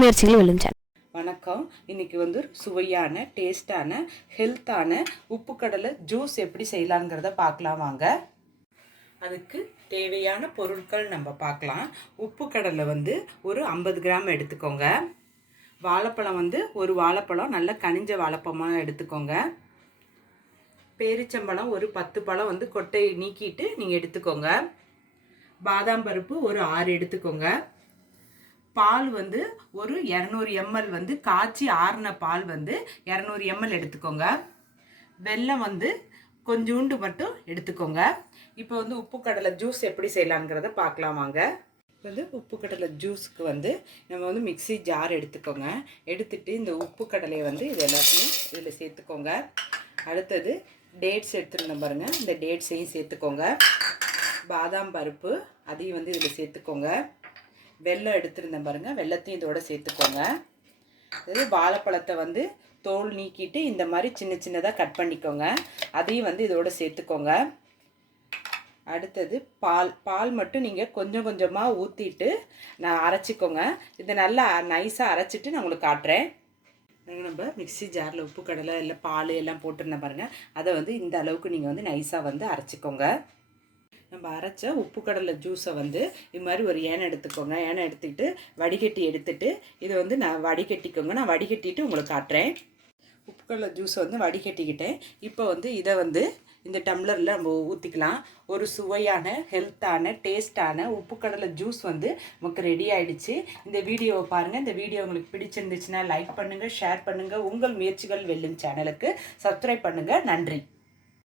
முயற்சிகள் வெல்லும் சேனல். வணக்கம். இன்னைக்கு வந்து சுவையான டேஸ்டான ஹெல்த்தான உப்பு கடலை ஜூஸ் எப்படி செய்யலாங்கிறத பார்க்கலாம் வாங்க. அதுக்கு தேவையான பொருட்கள் நம்ம பார்க்கலாம். உப்பு கடலை வந்து ஒரு 50 கிராம் எடுத்துக்கோங்க. வாழைப்பழம் வந்து ஒரு வாழைப்பழம் நல்ல கனிஞ்ச வாழைப்பழமாக எடுத்துக்கோங்க. பேரிச்சம்பழம் ஒரு 10 பழம் வந்து கொட்டையை நீக்கிட்டு நீங்கள் எடுத்துக்கோங்க. பாதாம் பருப்பு ஒரு 6 எடுத்துக்கோங்க. பால் வந்து ஒரு 200 ml வந்து காய்ச்சி ஆறின பால் வந்து 200 ml எடுத்துக்கோங்க. வெல்லம் வந்து கொஞ்சோண்டு மட்டும் எடுத்துக்கோங்க. இப்போ வந்து உப்பு கடலை ஜூஸ் எப்படி செய்யலாங்கிறத பார்க்கலாம் வாங்க. வந்து உப்பு கடலை ஜூஸுக்கு வந்து நம்ம வந்து மிக்ஸி ஜார் எடுத்துக்கோங்க. எடுத்துட்டு இந்த உப்பு கடலையை வந்து இது எல்லாத்தையும் இதில் சேர்த்துக்கோங்க. அடுத்தது டேட்ஸ் எடுத்துருந்தோம் பாருங்கள், இந்த டேட்ஸையும் சேர்த்துக்கோங்க. பாதாம் பருப்பு அதையும் வந்து இதில் சேர்த்துக்கோங்க. வெல்லம் எடுத்துருந்தேன் பாருங்கள், வெல்லத்தையும் இதோட சேர்த்துக்கோங்க. இது வாழைப்பழத்தை வந்து தோல் நீக்கிட்டு இந்த மாதிரி சின்ன சின்னதாக கட் பண்ணிக்கோங்க. அதையும் வந்து இதோட சேர்த்துக்கோங்க. அடுத்தது பால் மட்டும் நீங்கள் கொஞ்சம் கொஞ்சமாக ஊற்றிட்டு நான் அரைச்சிக்கோங்க. இதை நல்லா நைஸாக அரைச்சிட்டு நான் உங்களுக்கு காட்டுறேன். நம்ம மிக்ஸி ஜாரில் உப்பு கடலை இல்லை பால் எல்லாம் போட்டிருந்தேன் பாருங்கள், அதை வந்து இந்த அளவுக்கு நீங்கள் வந்து நைஸாக வந்து அரைச்சிக்கோங்க. நம்ம அரைச்ச உப்பு கடலை ஜூஸை வந்து இது மாதிரி ஒரு ஏனை எடுத்துக்கோங்க. ஏனை எடுத்துக்கிட்டு வடிகட்டி எடுத்துகிட்டு இதை வந்து நான் வடிகட்டிக்கோங்க. நான் வடிகட்டிட்டு உங்களுக்கு காட்டுறேன். உப்பு கடலை ஜூஸை வந்து வடிகட்டிக்கிட்டேன். இப்போ வந்து இதை வந்து இந்த டம்ளரில் நம்ம ஊற்றிக்கலாம். ஒரு சுவையான ஹெல்த்தான டேஸ்டான உப்பு கடலை ஜூஸ் வந்து நமக்கு ரெடி ஆகிடுச்சு. இந்த வீடியோவை பாருங்கள். இந்த வீடியோ உங்களுக்கு பிடிச்சிருந்துச்சுன்னா லைக் பண்ணுங்கள், ஷேர் பண்ணுங்கள். உங்கள் முயற்சிகள் வெல்லும் சேனலுக்கு சப்ஸ்கிரைப் பண்ணுங்கள். நன்றி.